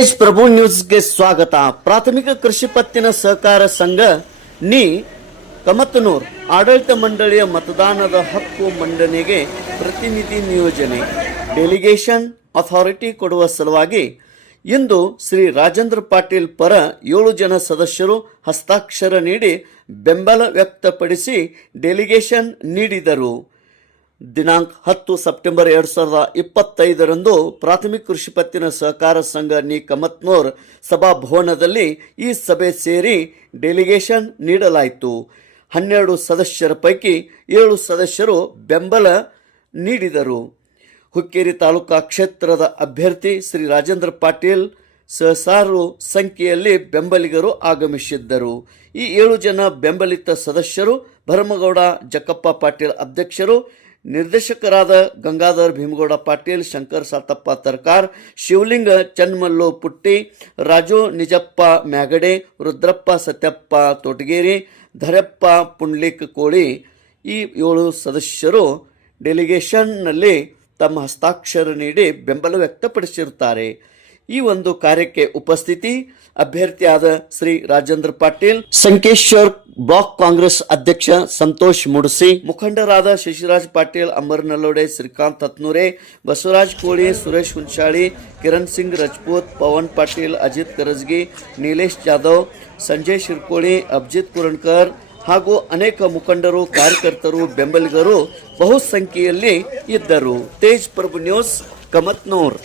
ಪ್ರಭು ನ್ಯೂಸ್ಗೆ ಸ್ವಾಗತ. ಪ್ರಾಥಮಿಕ ಕೃಷಿ ಪತ್ತಿನ ಸಹಕಾರ ಸಂಘ, ನಿ. ಕಮತನೂರ್, ಆಡಳಿತ ಮಂಡಳಿಯ ಮತದಾನದ ಹಕ್ಕು ಮಂಡನೆಗೆ ಪ್ರತಿನಿಧಿ ನಿಯೋಜನೆ. ಡೆಲಿಗೇಷನ್ ಅಥಾರಿಟಿ ಕೊಡುವ ಸಲುವಾಗಿ ಇಂದು ಶ್ರೀ ರಾಜೇಂದ್ರ ಪಾಟೀಲ್ ಪರ ಏಳು ಜನ ಸದಸ್ಯರು ಹಸ್ತಾಕ್ಷರ ನೀಡಿ ಬೆಂಬಲ ವ್ಯಕ್ತಪಡಿಸಿ ಡೆಲಿಗೇಷನ್ ನೀಡಿದರು. ದಿನಾಂಕ ಹತ್ತು ಸೆಪ್ಟೆಂಬರ್ ಎರಡು ಸಾವಿರದ ಇಪ್ಪತ್ತೈದರಂದು ಪ್ರಾಥಮಿಕ ಕೃಷಿ ಪತ್ತಿನ ಸಹಕಾರ ಸಂಘ ನಿ ಕಮತ್ನೂರ್ ಸಭಾಭವನದಲ್ಲಿ ಈ ಸಭೆ ಸೇರಿ ಡೆಲಿಗೇಷನ್ ನೀಡಲಾಯಿತು. ಹನ್ನೆರಡು ಸದಸ್ಯರ ಪೈಕಿ ಏಳು ಸದಸ್ಯರು ಬೆಂಬಲ ನೀಡಿದರು. ಹುಕ್ಕೇರಿ ತಾಲೂಕಾ ಕ್ಷೇತ್ರದ ಅಭ್ಯರ್ಥಿ ಶ್ರೀ ರಾಜೇಂದ್ರ ಪಾಟೀಲ್ ಸಹಸಾರು ಸಂಖ್ಯೆಯಲ್ಲಿ ಬೆಂಬಲಿಗರು ಆಗಮಿಸಿದ್ದರು. ಈ ಏಳು ಜನ ಬೆಂಬಲಿತ ಸದಸ್ಯರು ಭರಮಗೌಡ ಜಕ್ಕಪ್ಪ ಪಾಟೀಲ್ ಅಧ್ಯಕ್ಷರು ನಿರ್ದೇಶಕರಾದ ಗಂಗಾಧರ್ ಭೀಮಗೌಡ, ಪಾಟೀಲ್, ಶಂಕರ್ ಸಾತಪ್ಪ ತರ್ಕಾರ್, ಶಿವಲಿಂಗ ಚನ್ಮಲ್ಲು ಪುಟ್ಟಿ, ರಾಜು ನಿಜಪ್ಪ ಮ್ಯಾಗಡೆ, ರುದ್ರಪ್ಪ ಸತ್ಯಪ್ಪ ತೋಟಗೇರಿ, ಧರಪ್ಪ ಪುಂಡ್ಲಿಕ್ ಕೋಳಿ ಈ ಏಳು ಸದಸ್ಯರು ಡೆಲಿಗೇಷನ್ನಲ್ಲಿ ತಮ್ಮ ಹಸ್ತಾಕ್ಷರ ನೀಡಿ ಬೆಂಬಲ ವ್ಯಕ್ತಪಡಿಸಿರುತ್ತಾರೆ. ಈ ಒಂದು ಕಾರ್ಯಕ್ಕೆ ಉಪಸ್ಥಿತಿ ಅಭ್ಯರ್ಥಿಯಾದ ಶ್ರೀ ರಾಜೇಂದ್ರ ಪಾಟೀಲ್, ಸಂಕೇಶ್ವರ್ ಬ್ಲಾಕ್ ಕಾಂಗ್ರೆಸ್ ಅಧ್ಯಕ್ಷ ಸಂತೋಷ್ ಮುಡಸಿ, ಮುಖಂಡರಾದ ಶಶಿರಾಜ್ ಪಾಟೀಲ್, ಅಮರ್ ನಲ್ಲೋಡೆ, ಶ್ರೀಕಾಂತ್ ಹತ್ನೂರೆ, ಬಸವರಾಜ್ ಕೋಳಿ, ಸುರೇಶ್ ಹುಂಚಾಳಿ ಕಿರಣ್ ಸಿಂಗ್ ರಜಪೂತ್, ಪವನ್ ಪಾಟೀಲ್, ಅಜಿತ್ ಕರಜ್ಗಿ, ನೀಲೇಶ್ ಜಾಧವ್, ಸಂಜಯ್ ಶಿರ್ಕೋಳಿ ಅಭಿಜಿತ್ ಕುರಣ್ಕರ್ ಹಾಗೂ ಅನೇಕ ಮುಖಂಡರು, ಕಾರ್ಯಕರ್ತರು, ಬೆಂಬಲಿಗರು ಬಹುಸಂಖ್ಯೆಯಲ್ಲಿ ಇದ್ದರು. ತೇಜ್ ಪ್ರಭು ನ್ಯೂಸ್, ಕಮತ್ನೂರ್.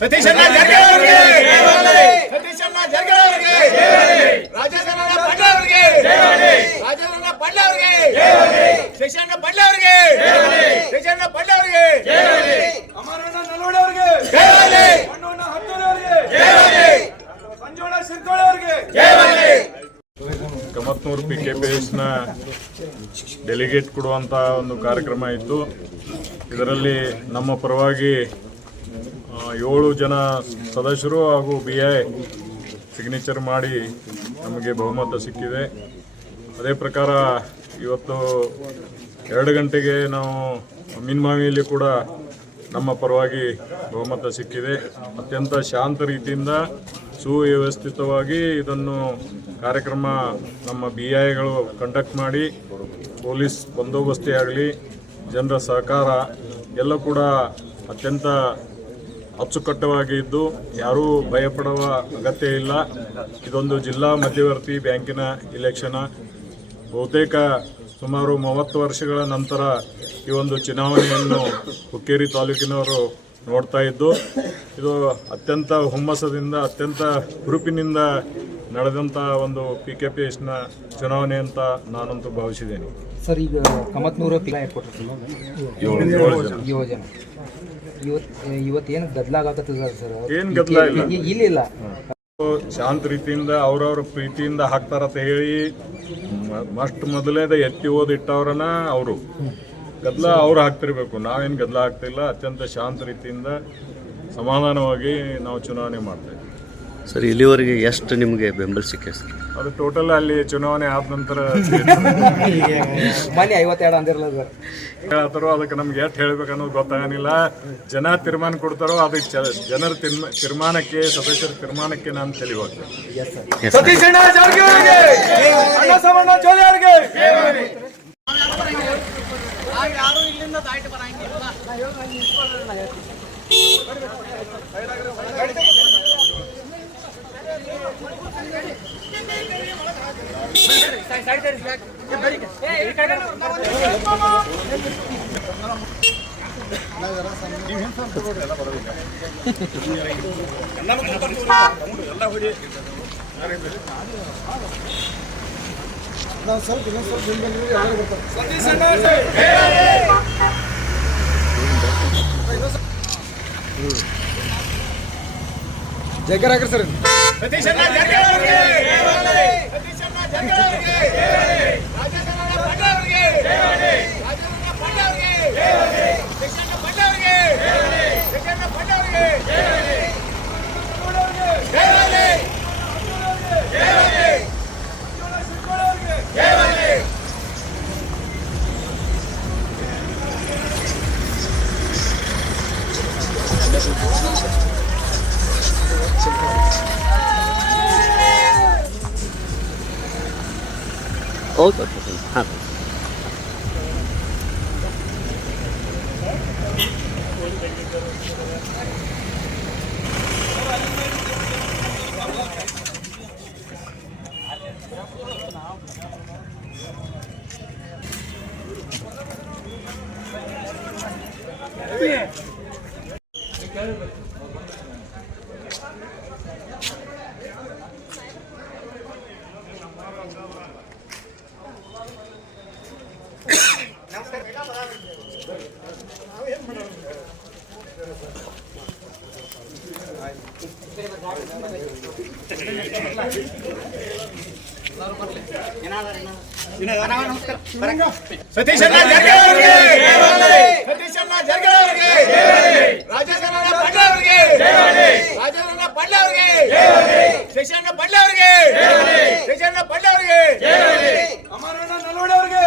ಸತೀಶಣ್ಣ ಜಾರಕಿಹೊಳಿ ಅವರಿಗೆ! ಸತೀಶಣ್ಣ ಜಾರಕಿಹೊಳಿ ಅವರಿಗೆ! ರಾಜೇಂದ್ರನ ಬಂಡ್ಲೆ ಅವರಿಗೆ! ರಾಜೇಂದ್ರನ ಬಂಡ್ಲೆ ಅವರಿಗೆ! ಬಂಡ್ಲೆ ಅವರಿಗೆ! ಬಂಡ್ಲೆ ಅವರಿಗೆ! ಅಮರಣ್ಣ ನಲ್ವಡೆ ಅವರಿಗೆ! ಮಣ್ಣಣ್ಣ ಹತ್ತೂರಿ ಅವರಿಗೆ! ಸಂಜೋಳ ಸಿರ್ಕೋಳಿ ಅವರಿಗೆ! ಕಮತ್ನೂರು ಪಿ ಕೆ ಪಿ ಎಸ್ನ ಡೆಲಿಗೇಟ್ ಕೊಡುವಂಥ ಒಂದು ಕಾರ್ಯಕ್ರಮ ಇತ್ತು. ಇದರಲ್ಲಿ ನಮ್ಮ ಪರವಾಗಿ ಏಳು ಜನ ಸದಸ್ಯರು ಹಾಗೂ ಬಿ ಐ ಸಿಗ್ನೇಚರ್ ಮಾಡಿ ನಮಗೆ ಬಹುಮತ ಸಿಕ್ಕಿದೆ. ಅದೇ ಪ್ರಕಾರ ಇವತ್ತು ಎರಡು ಗಂಟೆಗೆ ನಾವು ಮೀನ್ಮಾವಿಯಲ್ಲಿ ಕೂಡ ನಮ್ಮ ಪರವಾಗಿ ಬಹುಮತ ಸಿಕ್ಕಿದೆ. ಅತ್ಯಂತ ಶಾಂತ ರೀತಿಯಿಂದ ಸುವ್ಯವಸ್ಥಿತವಾಗಿ ಇದನ್ನು ಕಾರ್ಯಕ್ರಮ ನಮ್ಮ ಬಿ ಐಗಳು ಕಂಡಕ್ಟ್ ಮಾಡಿ, ಪೊಲೀಸ್ ಬಂದೋಬಸ್ತಿ ಆಗಲಿ ಜನರ ಸಹಕಾರ ಎಲ್ಲ ಕೂಡ ಅತ್ಯಂತ ಅಚ್ಚುಕಟ್ಟವಾಗಿ ಇದ್ದು ಯಾರೂ ಭಯಪಡುವ ಅಗತ್ಯ ಇಲ್ಲ. ಇದೊಂದು ಜಿಲ್ಲಾ ಮಧ್ಯವರ್ತಿ ಬ್ಯಾಂಕಿನ ಇಲೆಕ್ಷನ್ ಬಹುತೇಕ ಸುಮಾರು ಮೂವತ್ತು ವರ್ಷಗಳ ನಂತರ ಈ ಒಂದು ಚುನಾವಣೆಯನ್ನು ಹುಕ್ಕೇರಿ ತಾಲೂಕಿನವರು ನೋಡ್ತಾ ಇದ್ದು ಇದು ಅತ್ಯಂತ ಹುಮ್ಮಸದಿಂದ ಅತ್ಯಂತ ಹುರುಪಿನಿಂದ ನಡೆದಂಥ ಒಂದು ಪಿ ಕೆ ಪಿ ಎಸ್ನ ಚುನಾವಣೆ ಅಂತ ನಾನಂತೂ ಭಾವಿಸಿದ್ದೇನೆ. ಸರ್ ಈಗ ಕಮತ್ನೂರು ಯೋಜನೆ ಇವತ್ತು ಇವತ್ತೇನು ಗದ್ಲಾಗತ್ತದ ಸರ್ ಏನ್ ಗದ್ದಲ ಇಲ್ಲ. ಇಲ್ಲ ಇಲ್ಲ ಶಾಂತ ರೀತಿಯಿಂದ ಅವ್ರವ್ರ ಪ್ರೀತಿಯಿಂದ ಹಾಕ್ತಾರಂತ ಹೇಳಿ ಮಸ್ಟ್ ಮೊದಲೇದ ಎತ್ತಿ ಓದಿಟ್ಟವ್ರನ್ನ ಅವರು. ಗದ್ದಲ ಅವ್ರು ಹಾಕ್ತಿರ್ಬೇಕು. ನಾವೇನು ಗದ್ದಲ ಹಾಕ್ತಿಲ್ಲ ಅತ್ಯಂತ ಶಾಂತ ರೀತಿಯಿಂದ ಸಮಾಧಾನವಾಗಿ ನಾವು ಚುನಾವಣೆ ಮಾಡ್ತೇವೆ ಸರ್ ಇಲ್ಲಿವರೆಗೆ ಎಷ್ಟು ನಿಮಗೆ ಬೆಂಬಲ ಸಿಕ್ಕೆ ಸರ್? ಅದು ಟೋಟಲ್ ಅಲ್ಲಿ ಚುನಾವಣೆ ಆದ ನಂತರ ಐವತ್ತೆರಡು ಅಂದಿರಲ್ಲ ಸರ್. ಹೇಳ್ತಾರೋ ಅದಕ್ಕೆ ನಮ್ಗೆ ಎಷ್ಟು ಹೇಳ್ಬೇಕು ಅನ್ನೋದು ಗೊತ್ತಾಗಲಿಲ್ಲ ಜನ ತೀರ್ಮಾನ ಕೊಡ್ತಾರೋ ಅದಕ್ಕೆ ಚ- ಜನರ ತೀರ್ಮ- ತೀರ್ಮಾನಕ್ಕೆ ಸದಸ್ಯರ ತೀರ್ಮಾನಕ್ಕೆ ನಾನು ತಲೆ ಹೋಗ್ತೇನೆ ಸತೀಶಣ್ಣ ಜಾರಕಿಹೊಳಿ ಅವರಿಗೆ ಅಣ್ಣ ಸಾಮಣ್ಣ ಜೋಲಿ ಅವರಿಗೆ ಜಯಕರ್ ಹಾಕ್ರಿ ಸರ್ ಸತೀಶಣ್ಣ ಜಾರಕಿಹೊಳಿ ಅವರಿಗೆ all your presents. Yeah. Satish ಅಣ್ಣ ಜರ್ಗೆ ಅವರಿಗೆ ಸತೀಶ್ ಅಣ್ಣ ಜರ್ಗೆ ಅವರಿಗೆ ರಾಜೇಶ್ ಅಣ್ಣ ಪಂಡ್ಲ ಅವರಿಗೆ ರಾಜೇಶ್ ಅಣ್ಣ ಪಂಡ್ಲ ಅವರಿಗೆ ಶಶಿ ಅಣ್ಣ ಪಂಡ್ಲ ಅವರಿಗೆ ಶಶಿ ಅಣ್ಣ ಪಂಡ್ಲ ಅವರಿಗೆ ಅಮರಣ್ಣ ನಲ್ವಡೆ ಅವರಿಗೆ